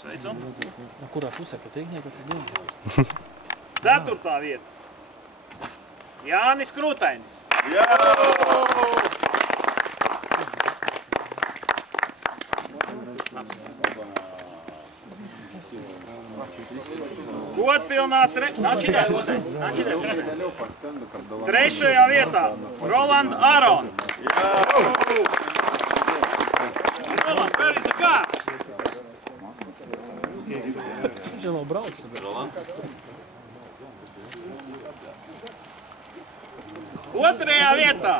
Sveicu. Kurā pusē pat Rīgnieka? 4. vieta. Jānis Krūtainis. Jā! Godpilnā trešajā vietā Roland Aron. Roland, where is the car? Viņš jau nav braucis. Otrajā vietā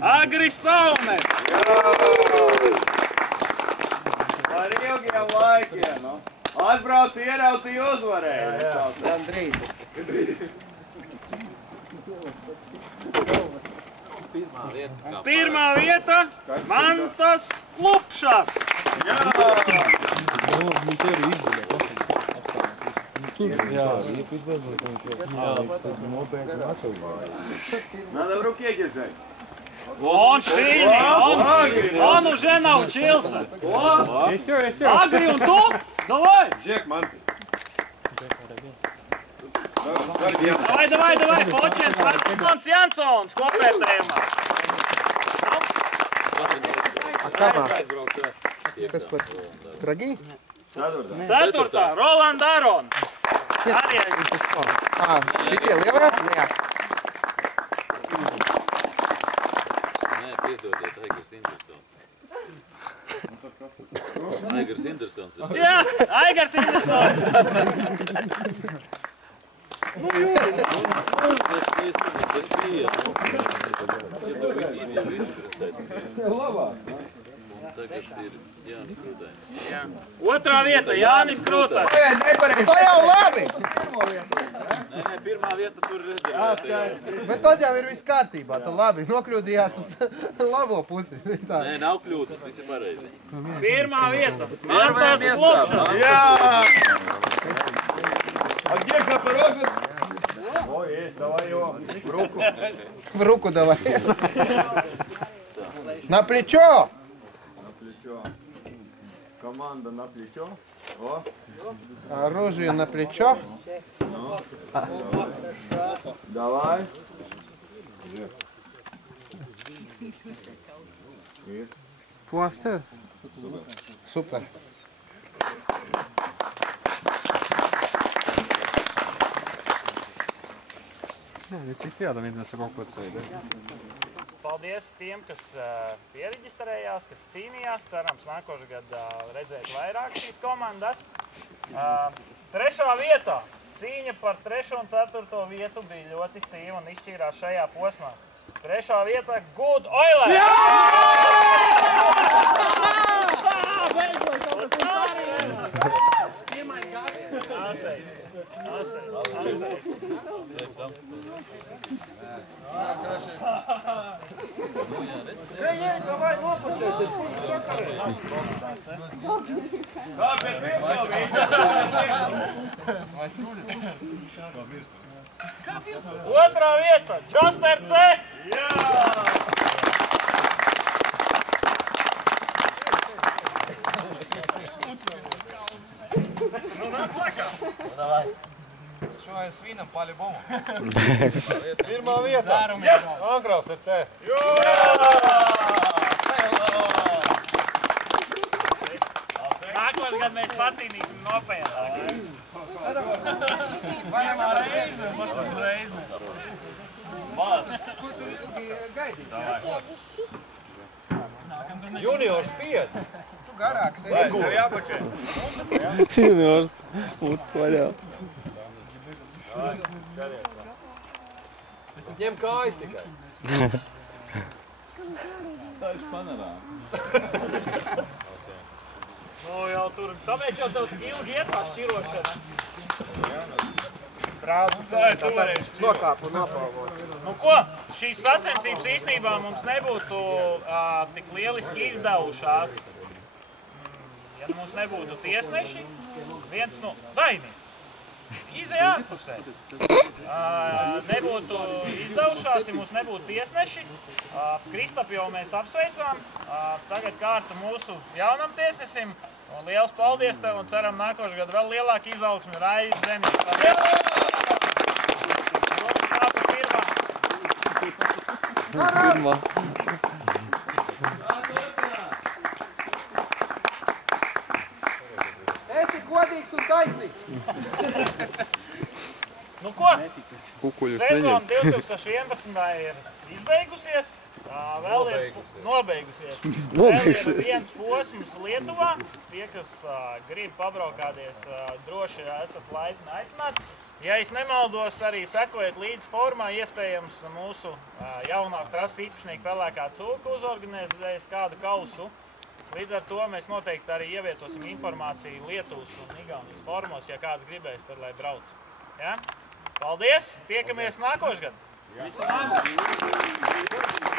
Agris Cauners. Par ilgiem laikiem, nu. Atbrauc, ierautīja, uzvarēja. Gandrīz. Pirmā vieta Mantas Klupšas. Viņi te arī izguļē. Jā, nopietni atšaubāja. Надо в руке держать. Он сильный, он уже научился. Агри, он тут? Давай. Жек, ман. Давай, Počens, Mons Jansons, kopērtējumā. A kamā? Kas par tragīs? 4. Roland Aron. Arī. Šitie lielā? Jā. Nē, piedodiet, Aigars Interesons. Aigars Interesons. Jā, Aigars Interesons. Es nezinu, bet bija. Ja tur bija visu prestēt. Un tagad ir Jānis Krūtainis. Otrā vieta Jānis Krūtainis. To jau labi! Nē, pirmā vieta tur rezervēta. Bet tad jau ir viss kārtībā, tad labi, nokļūdījās uz labo pusi. Nē, nav kļūdas, viss ir pareizi. Pirmā vieta Mantas Klupšas. Jā! А где Запорожец? О, есть, давай его. В руку давай. На плечо! На плечо. Команда на плечо. О. Оружие на плечо. Давай. Super. Cik jādamīdnes kaut ko ceļ. Paldies tiem, kas piereģistrējās, kas cīnījās. Cerams, nākošajā gadā redzēt vairāk šīs komandas. 3. vietā cīņa par 3. un 4. vietu bija ļoti sīva un izšķīrās šajā posmā. 3. vietā Good Oilers! Давай, лопаться, сколько чакары? Otrā vieta Džoster C! Šo es vinam по-любому. Pirmā vieta Ankraus ar C. Nākošais gadu mēs pacīnīsim nopietnāk. Ko tur ilgi gaidīt? Juniors spied. Tu garāks esi. Tev jāpačē. Juniors, vaļā. Ņem kājas tikai. Tā ir panorāma. Nu jau tur, tāpēc jau tev ilgi iet tā šķirošana. Braucu, tas nokāpu un nopalvot. Nu ko, šīs sacensības īstenībā mums nebūtu tik lieliski izdevušās, ja mums nebūtu tiesneši, viens no Daini. izej ārpusē. Nebūtu izdevušās, ja mums nebūtu tiesneši. Kristapu jau mēs apsveicām. Tagad kārta mūsu jaunam tiesnesim. Un liels paldies tev un ceram nākošu gadu vēl lielāku izaugsmi Raivis Zemļs. Pirmā. Esi godīgs un taisnīgs. Nu ko? Kukuļus Sezona neņem. 2011. ir izbeigusies. Vēl ir nobeigusies. Vēl Nobeigusies. ir viens posms Lietuvā. Tie, kas grib pabraukāties, droši esat laipni aicināti. Ja es nemaldos, arī sekojiet līdz formā, iespējams mūsu jaunās trases īpašnieki Pelēkā cūka uzorganizēs kādu kausu. Līdz ar to mēs noteikti arī ievietosim informāciju Lietuvas un Igaunijas formos, ja kāds gribēs, tad lai brauc. Ja? Paldies! Tiekamies nākošgad! Visu labu!